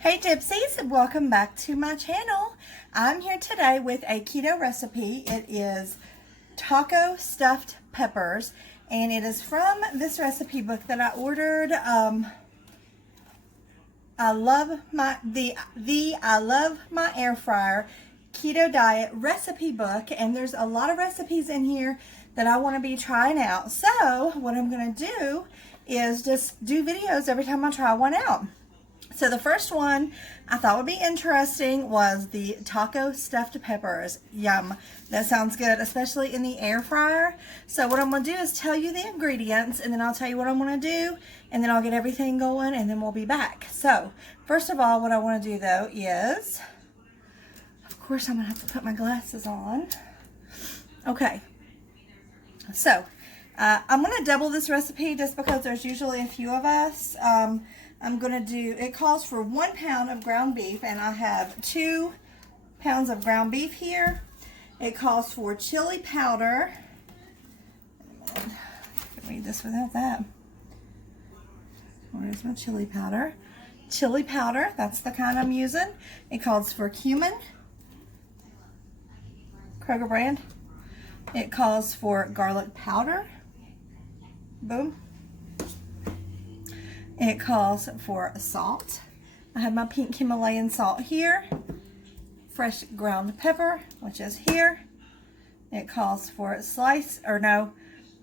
Hey Gypsies, welcome back to my channel. I'm here today with a keto recipe. It is taco stuffed peppers, and it is from this recipe book that I ordered. I love my I love my air fryer keto diet recipe book, and there's a lot of recipes in here that I want to be trying out. So what I'm going to do is just do videos every time I try one out. So the first one I thought would be interesting was the taco stuffed peppers. Yum. That sounds good, especially in the air fryer. So what I'm going to do is tell you the ingredients, and then I'll tell you what I'm going to do, and then I'll get everything going, and then we'll be back. So first of all, what I want to do though is, of course, I'm going to have to put my glasses on. Okay. So I'm going to double this recipe just because there's usually a few of us. I'm going to do, it calls for 1 pound of ground beef, and I have 2 pounds of ground beef here. It calls for chili powder. I can read this without that. Where's my chili powder? Chili powder, that's the kind I'm using. It calls for cumin, Kroger brand. It calls for garlic powder. Boom. It calls for salt. I have my pink Himalayan salt here. Fresh ground pepper, which is here. It calls for the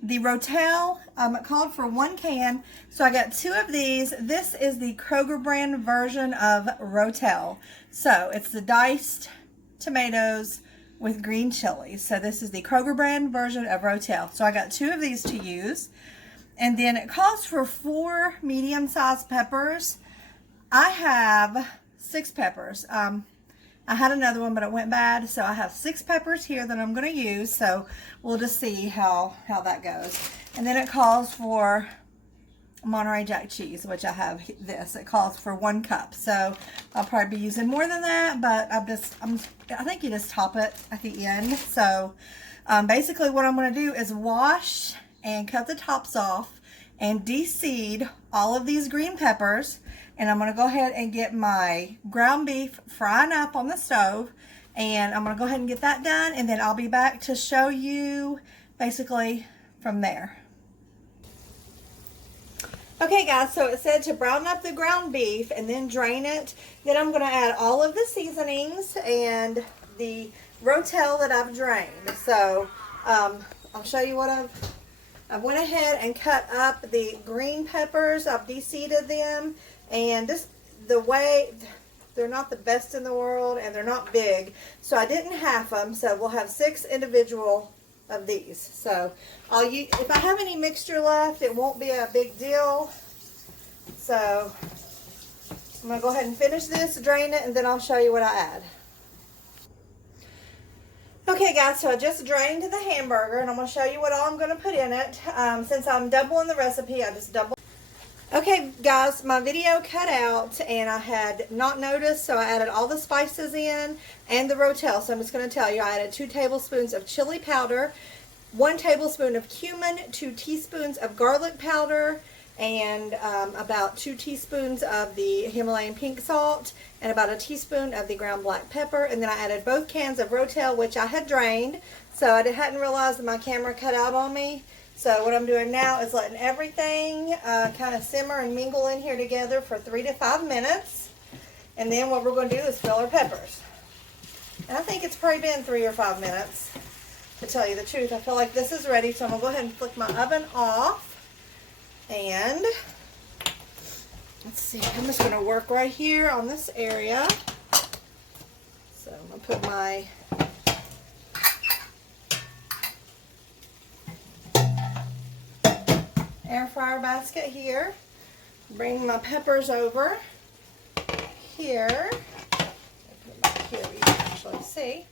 Rotel. It called for 1 can, so I got 2 of these. This is the Kroger brand version of Rotel. So it's the diced tomatoes with green chilies. So this is the Kroger brand version of Rotel. So I got 2 of these to use. And then it calls for 4 medium-sized peppers. I have 6 peppers. I had another one, but it went bad. So I have 6 peppers here that I'm going to use. So we'll just see how that goes. And then it calls for Monterey Jack cheese, which I have this. It calls for 1 cup. So I'll probably be using more than that, but I think you just top it at the end. So basically what I'm going to do is wash and cut the tops off and de-seed all of these green peppers, and I'm going to go ahead and get my ground beef frying up on the stove, and I'm going to go ahead and get that done, and then I'll be back to show you basically from there. Okay guys, so it said to brown up the ground beef and then drain it. Then I'm going to add all of the seasonings and the Rotel that I've drained. So I'll show you what I went ahead and cut up the green peppers. I've de-seeded them, and just the way they're not the best in the world, and they're not big, so I didn't half them. So we'll have 6 individual of these. So if I have any mixture left, it won't be a big deal. So I'm gonna go ahead and finish this, drain it, and then I'll show you what I add. Okay guys, so I just drained the hamburger, and I'm going to show you what all I'm going to put in it. Since I'm doubling the recipe, I just double. Okay guys, my video cut out and I had not noticed, so I added all the spices in and the Rotel. So I'm just going to tell you, I added 2 tablespoons of chili powder, 1 tablespoon of cumin, 2 teaspoons of garlic powder, and about 2 teaspoons of the Himalayan pink salt, and about 1 teaspoon of the ground black pepper. And then I added both cans of Rotel, which I had drained, so I hadn't realized that my camera cut out on me. So what I'm doing now is letting everything kind of simmer and mingle in here together for 3 to 5 minutes. And then what we're going to do is fill our peppers. And I think it's probably been 3 or 5 minutes, to tell you the truth. I feel like this is ready, so I'm going to go ahead and flick my oven off. And let's see, I'm just going to work right here on this area. So I'm going to put my air fryer basket here. Bring my peppers over here. Put it back here, you can actually see.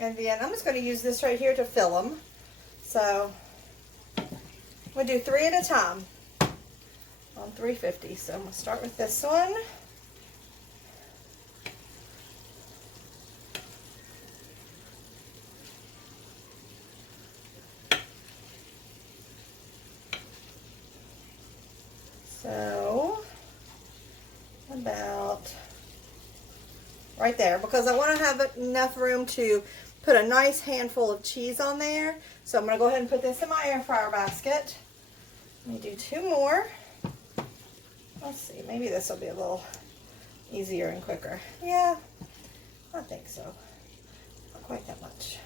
And then I'm just going to use this right here to fill them. So we'll do 3 at a time on 350. So I'm going to start with this one. So about right there, because I want to have enough room to put a nice handful of cheese on there. So I'm going to go ahead and put this in my air fryer basket. Let me do 2 more. Let's see, maybe this will be a little easier and quicker. Yeah, I think so. Not quite that much.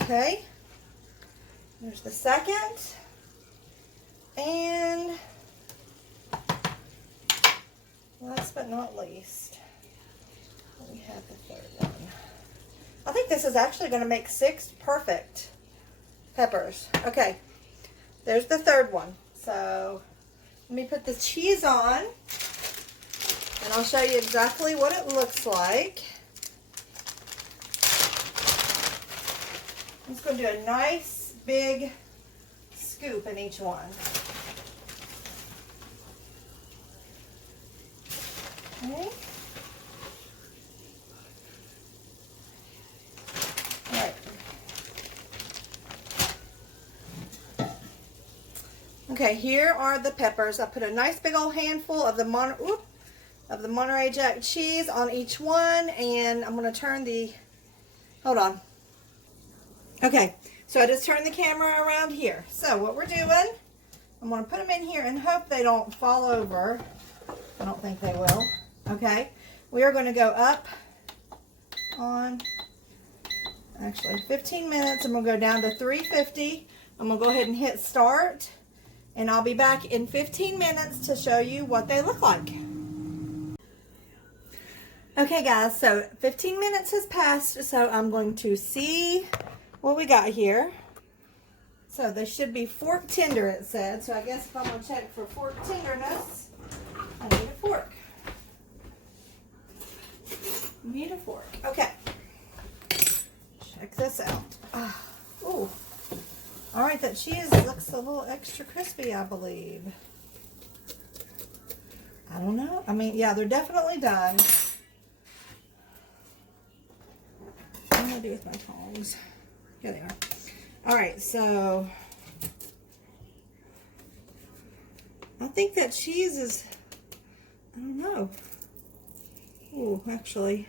Okay, there's the second, and last but not least, we have the third one. I think this is actually going to make 6 perfect peppers. Okay, there's the third one. So let me put the cheese on, and I'll show you exactly what it looks like. I'm just going to do a nice big scoop in each one. Okay. All right. Okay, here are the peppers. I put a nice big old handful of the Monterey Jack cheese on each one, and I'm going to turn the, hold on. Okay, so I just turned the camera around here. So what we're doing, I'm going to put them in here and hope they don't fall over. I don't think they will. Okay, we are going to go up on, actually 15 minutes. I'm going to go down to 350. I'm going to go ahead and hit start, and I'll be back in 15 minutes to show you what they look like. Okay guys, so 15 minutes has passed, so I'm going to see what we got here. So they should be fork tender, it said. So I guess if I'm going to check for fork tenderness, I need a fork. Need a fork. Okay. Check this out. Ooh. All right, that cheese looks a little extra crispy, I believe. I don't know. I mean, yeah, they're definitely done. What am I going to do with my tongs? Here they are. All right, so I think that cheese is, I don't know. Ooh, actually,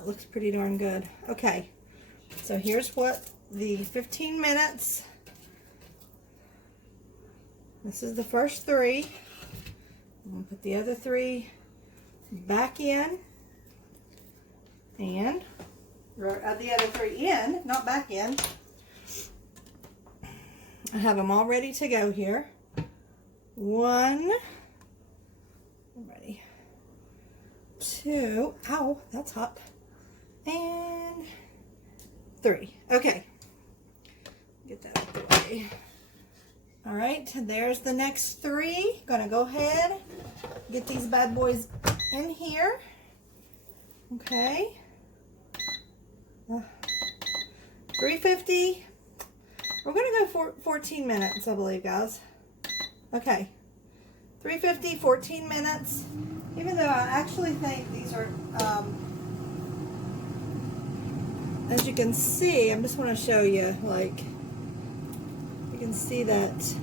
it looks pretty darn good. Okay, so here's what the 15 minutes. This is the first 3. I'm going to put the other 3 back in, and the other 3 in, not back in. I have them all ready to go here. 1, I'm ready. 2, ow, that's hot. And 3. Okay, get that out of the way. All right, there's the next 3. Gonna go ahead, get these bad boys in here. Okay. 350. We're gonna go for 14 minutes, I believe, guys. Okay. 350, 14 minutes. Even though I actually think these are, as you can see, I just want to show you, like, you can see that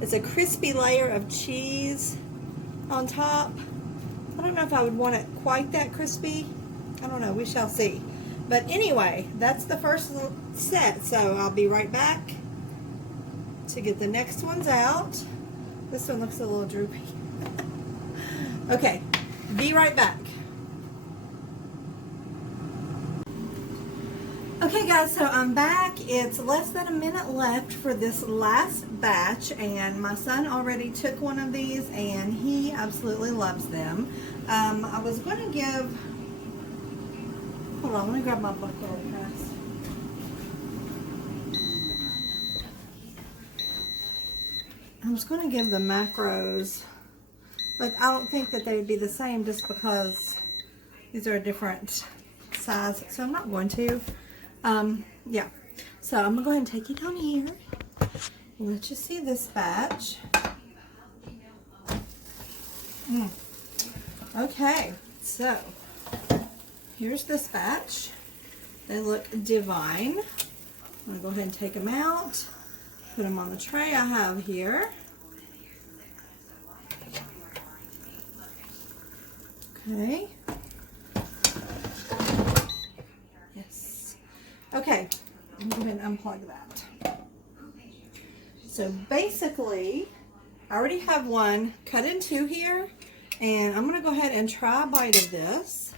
it's a crispy layer of cheese on top. I don't know if I would want it quite that crispy. I don't know, we shall see. But anyway, that's the first set, so I'll be right back to get the next ones out. This one looks a little droopy. Okay, be right back. Okay guys, so I'm back. It's less than a minute left for this last batch, and my son already took one of these and he absolutely loves them. I was going to give, hold on, let me grab my book really fast. I was going to give the macros, but I don't think that they would be the same just because these are a different size, so I'm not going to. Yeah, so I'm gonna go ahead and take you down here. Let you see this batch. Okay, so here's this batch. They look divine. I'm gonna go ahead and take them out, put them on the tray I have here. Okay. Yes. Okay. I'm going to unplug that. So basically, I already have one cut in two here, and I'm going to go ahead and try a bite of this.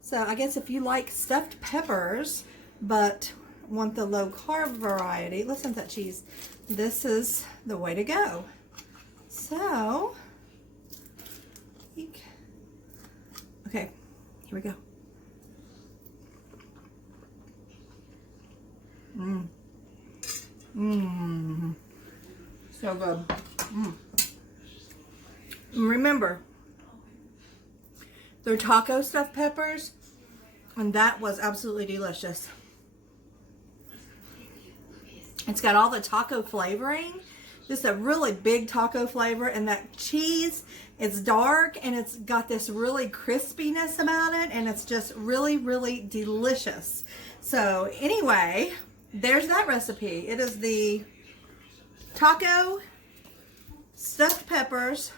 So I guess if you like stuffed peppers, but want the low carb variety, listen to that cheese, this is the way to go. So, okay, here we go. So good. Remember, they're taco stuffed peppers, and that was absolutely delicious. It's got all the taco flavoring, just a really big taco flavor, and that cheese, it's dark and it's got this really crispiness about it, and it's just really, really delicious. So anyway, there's that recipe. It is the taco stuffed peppers,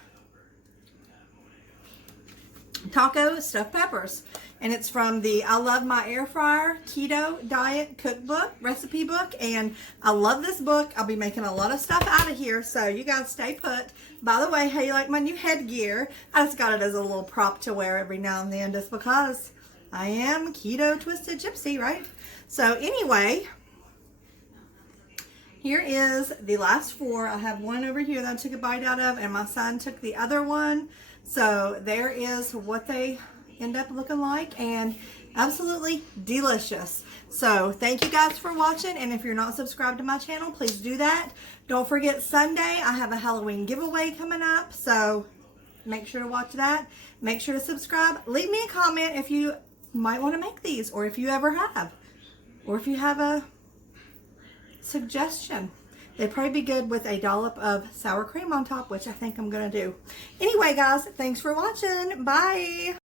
and it's from the I Love My Air Fryer Keto Diet Cookbook, recipe book, and I love this book. I'll be making a lot of stuff out of here, so you guys stay put. By the way, how you like my new headgear? I just got it as a little prop to wear every now and then, just because I am Keto Twisted Gypsy, right? So anyway, here is the last four. I have one over here that I took a bite out of, and my son took the other one. So there is what they end up looking like, and absolutely delicious. So thank you guys for watching, and if you're not subscribed to my channel, please do that. Don't forget, Sunday I have a Halloween giveaway coming up, so make sure to watch that. Make sure to subscribe. Leave me a comment if you might want to make these, or if you ever have, or if you have a suggestion. They'd probably be good with a dollop of sour cream on top, which I think I'm going to do. Anyway, guys, thanks for watching. Bye.